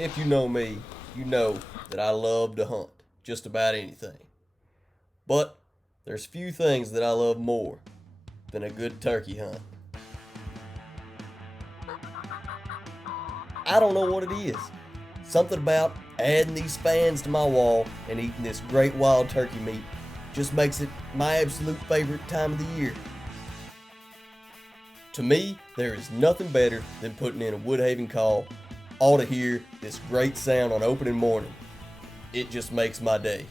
If you know me, you know that I love to hunt just about anything. But there's few things that I love more than a good turkey hunt. I don't know what it is. Something about adding these fans to my wall and eating this great wild turkey meat just makes it my absolute favorite time of the year. To me, there is nothing better than putting in a Woodhaven call, all to hear this great sound on opening morning. It just makes my day.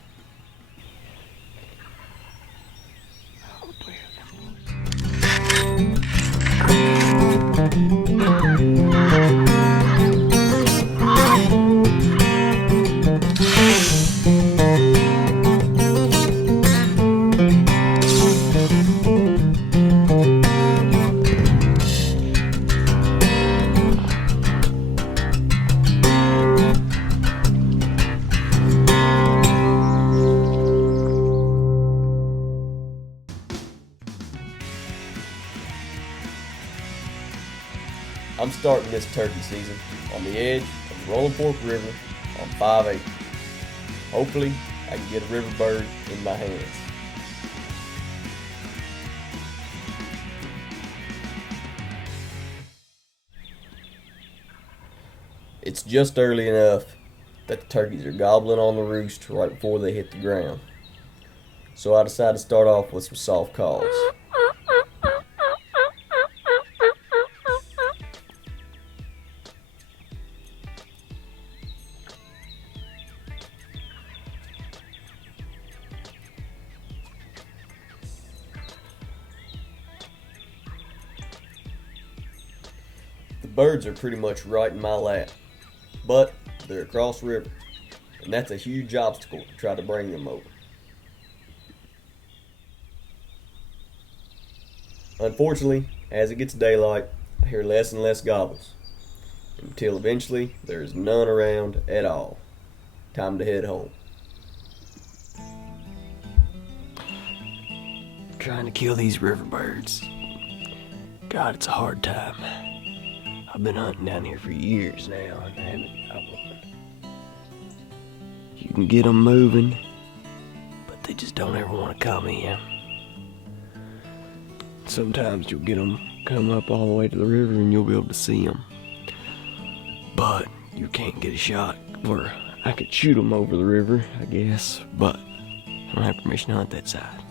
I'm starting this turkey season on the edge of the Rolling Fork River on 5 acres. Hopefully, I can get a river bird in my hands. It's just early enough that the turkeys are gobbling on the roost right before they hit the ground. So I decided to start off with some soft calls. The birds are pretty much right in my lap, but they're across the river, and that's a huge obstacle to try to bring them over. Unfortunately, as it gets daylight, I hear less and less gobbles, until eventually there is none around at all. Time to head home. Trying to kill these river birds. God, it's a hard time. I've been hunting down here for years now, and I haven't got one. You can get them moving, but they just don't ever want to come in. Sometimes you'll get them come up all the way to the river and you'll be able to see them. But you can't get a shot where I could shoot them over the river, I guess, but I don't have permission to hunt that side.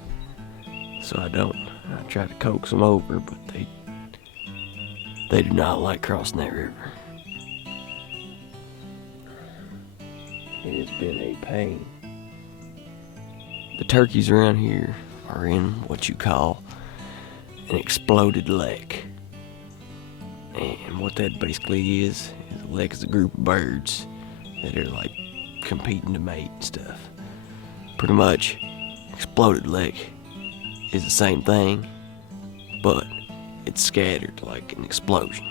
So I don't. I try to coax them over, but they do not like crossing that river. It has been a pain. The turkeys around here are in what you call an exploded lek. And what that basically is a lek is a group of birds that are like competing to mate and stuff. Pretty much, exploded lek is the same thing, but it's scattered like an explosion.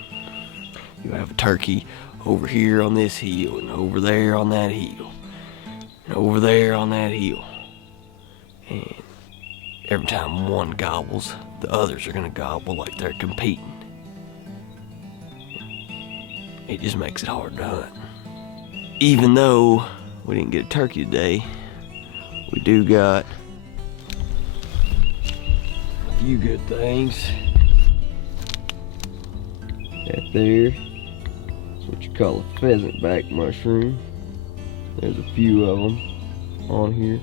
You have a turkey over here on this hill, and over there on that hill, and over there on that hill. And every time one gobbles, the others are gonna gobble like they're competing. It just makes it hard to hunt. Even though we didn't get a turkey today, we do got a few good things. That there is what you call a pheasant back mushroom. There's a few of them on here.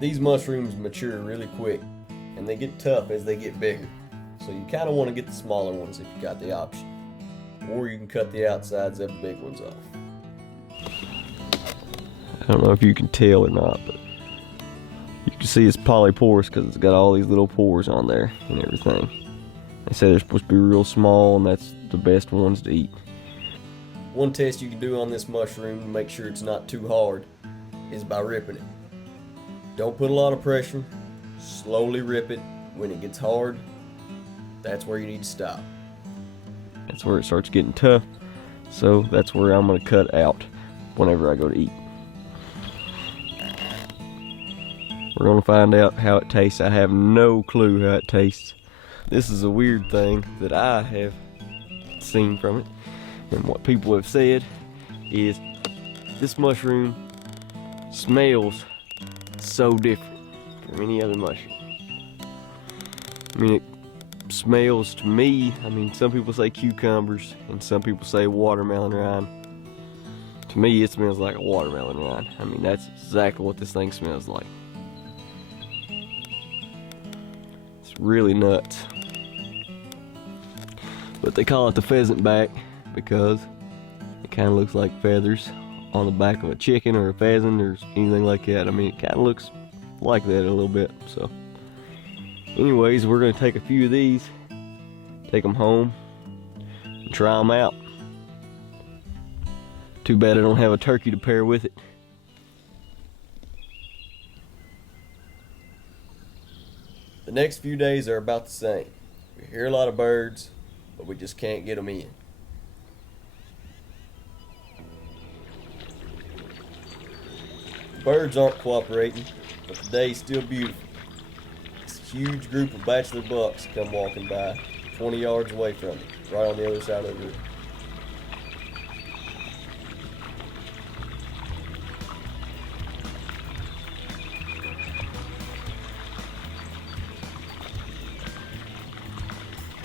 These mushrooms mature really quick, and they get tough as they get bigger. So you kind of want to get the smaller ones if you got the option. Or you can cut the outsides of the big ones off. I don't know if you can tell or not, but you can see it's polyporous because it's got all these little pores on there and everything. They say they're supposed to be real small, and that's the best ones to eat. One test you can do on this mushroom to make sure it's not too hard is by ripping it. Don't put a lot of pressure, slowly rip it. When it gets hard, that's where you need to stop. That's where it starts getting tough, so that's where I'm going to cut out whenever I go to eat. We're going to find out how it tastes. I have no clue how it tastes. This is a weird thing that I have seen from it, And what people have said is this mushroom smells so different from any other mushroom. I mean, it smells to me, I mean, some people say cucumbers and some people say watermelon rind. To me, it smells like a watermelon rind. I mean, that's exactly what this thing smells like. It's really nuts. But they call it the pheasant back because it kind of looks like feathers on the back of a chicken or a pheasant or anything like that. I mean, it kind of looks like that a little bit. So anyways, we're going to take a few of these, take them home, and try them out. Too bad I don't have a turkey to pair with it. The next few days are about the same. We hear a lot of birds, but we just can't get them in. Birds aren't cooperating, but the day's still beautiful. This huge group of bachelor bucks come walking by 20 yards away from me, right on the other side of the river.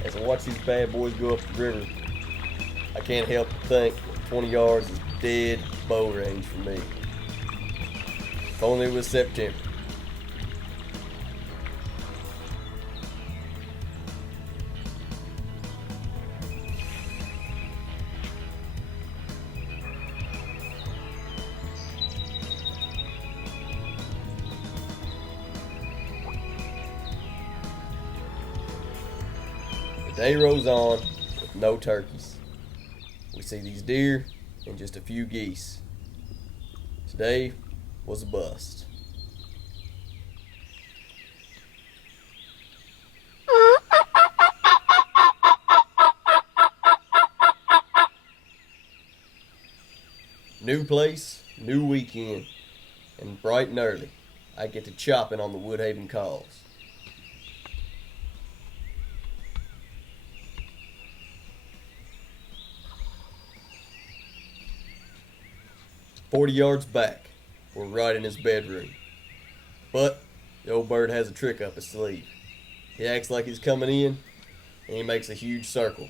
As I watch these bad boys go up the river, I can't help but think that 20 yards is dead bow range for me. If only it was September. The day rolls on with no turkeys. We see these deer and just a few geese. Today was a bust. New place, new weekend, and bright and early, I get to chopping on the Woodhaven calls. "40 yards back, we're right in his bedroom. But the old bird has a trick up his sleeve. He acts like he's coming in, and he makes a huge circle.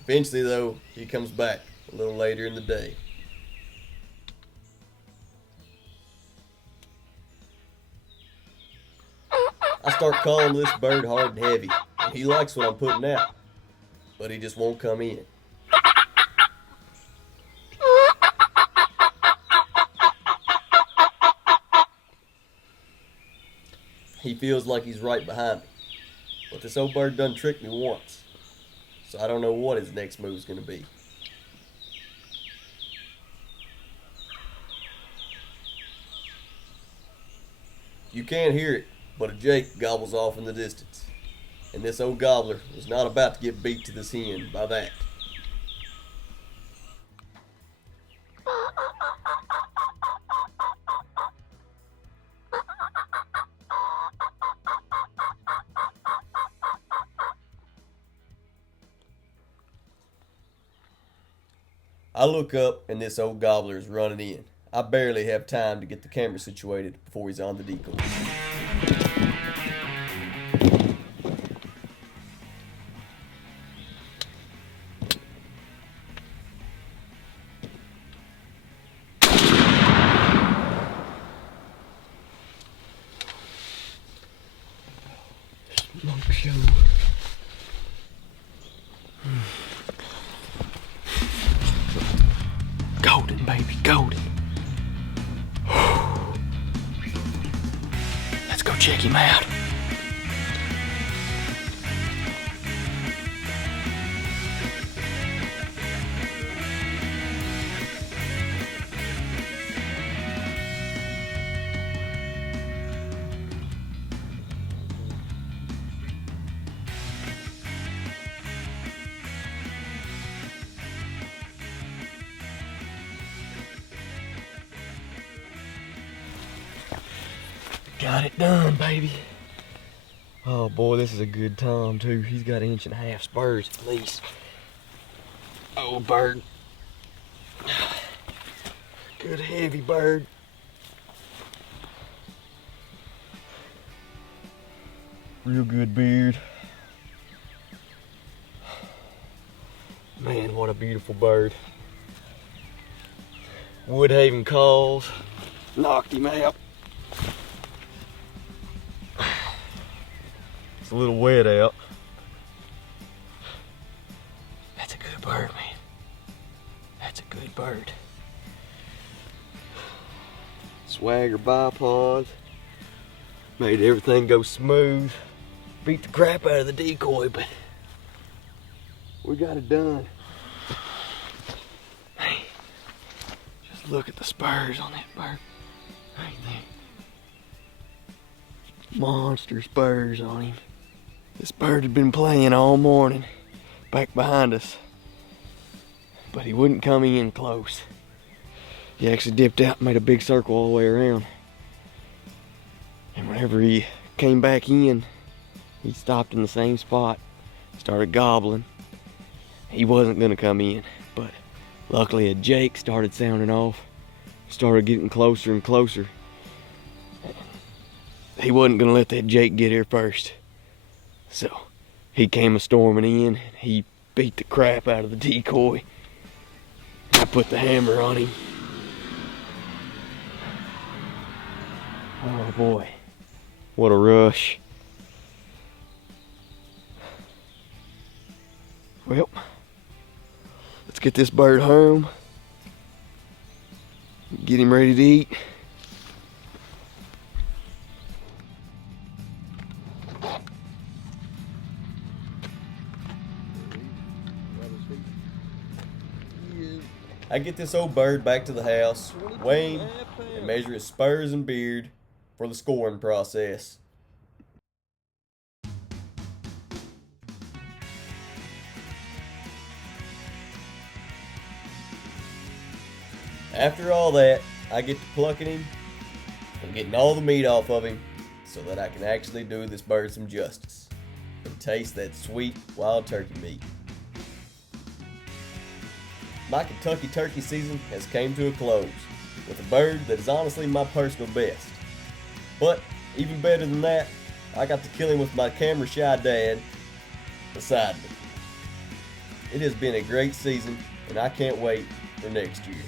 Eventually, though, he comes back a little later in the day. I start calling this bird hard and heavy, and he likes what I'm putting out, but he just won't come in. He feels like he's right behind me, but this old bird done tricked me once, so I don't know what his next move's gonna be. You can't hear it, but a jake gobbles off in the distance, and this old gobbler was not about to get beat to this hen by that. I look up and this old gobbler is running in. I barely have time to get the camera situated before he's on the decoy. Smoke show. Golden, baby, golden. Let's go check him out. Got it done, baby. Oh boy, this is a good tom too. He's got 1.5 inch spurs at least. Oh old bird. Good heavy bird. Real good beard. Man, what a beautiful bird. Woodhaven calls. Knocked him out. It's a little wet out. That's a good bird, man. That's a good bird. Swagger bipod. Made everything go smooth. Beat the crap out of the decoy, but we got it done. Hey, just look at the spurs on that bird. Right there. Monster spurs on him. This bird had been playing all morning back behind us, but he wouldn't come in close. He actually dipped out and made a big circle all the way around. And whenever he came back in, he stopped in the same spot, started gobbling. He wasn't gonna come in, but luckily a Jake started sounding off, started getting closer and closer. He wasn't gonna let that Jake get here first. So he came a storming in, he beat the crap out of the decoy. I put the hammer on him. Oh boy, what a rush. Well, let's get this bird home. Get him ready to eat. I get this old bird back to the house, weigh him, and measure his spurs and beard for the scoring process. After all that, I get to plucking him and getting all the meat off of him so that I can actually do this bird some justice and taste that sweet wild turkey meat. My Kentucky turkey season has came to a close with a bird that is honestly my personal best. But even better than that, I got to kill him with my camera shy dad beside me. It has been a great season and I can't wait for next year.